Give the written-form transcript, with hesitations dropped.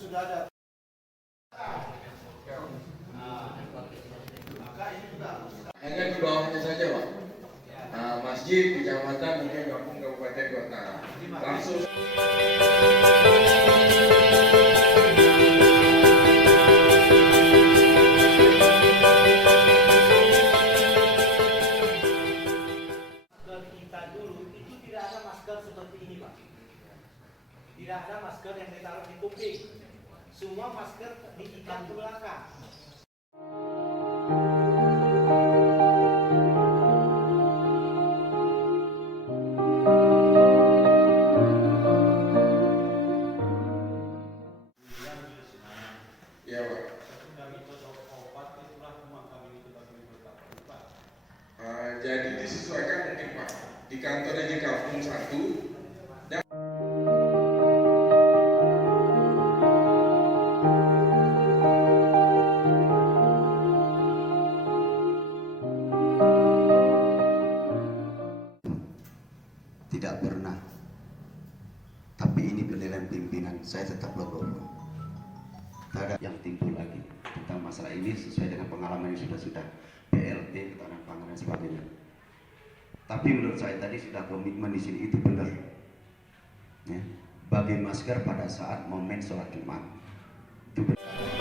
sudah ada. Hanya di bawahnya saja, Pak. Masjid, kecamatan, mungkin kampung, kabupaten, kota. Langsung. Kita dulu itu tidak ada masker seperti ini, Pak. Tidak ada masker yang ditaruh di kuping. Semua masker diikat ke belakang. Ya, Pak. Jadi disesuaikan mungkin, Pak. Di kantornya di kampung 1 dan tidak pernah, tapi ini penilaian pimpinan, saya tetap logo. Tidak ada yang timbul lagi tentang masalah ini sesuai dengan pengalaman yang sudah BLT, ketahanan pangan dan sebagainya. Tapi menurut saya tadi sudah komitmen di sini itu benar. Ya, bagi masker pada saat momen sholat Jumat itu benar.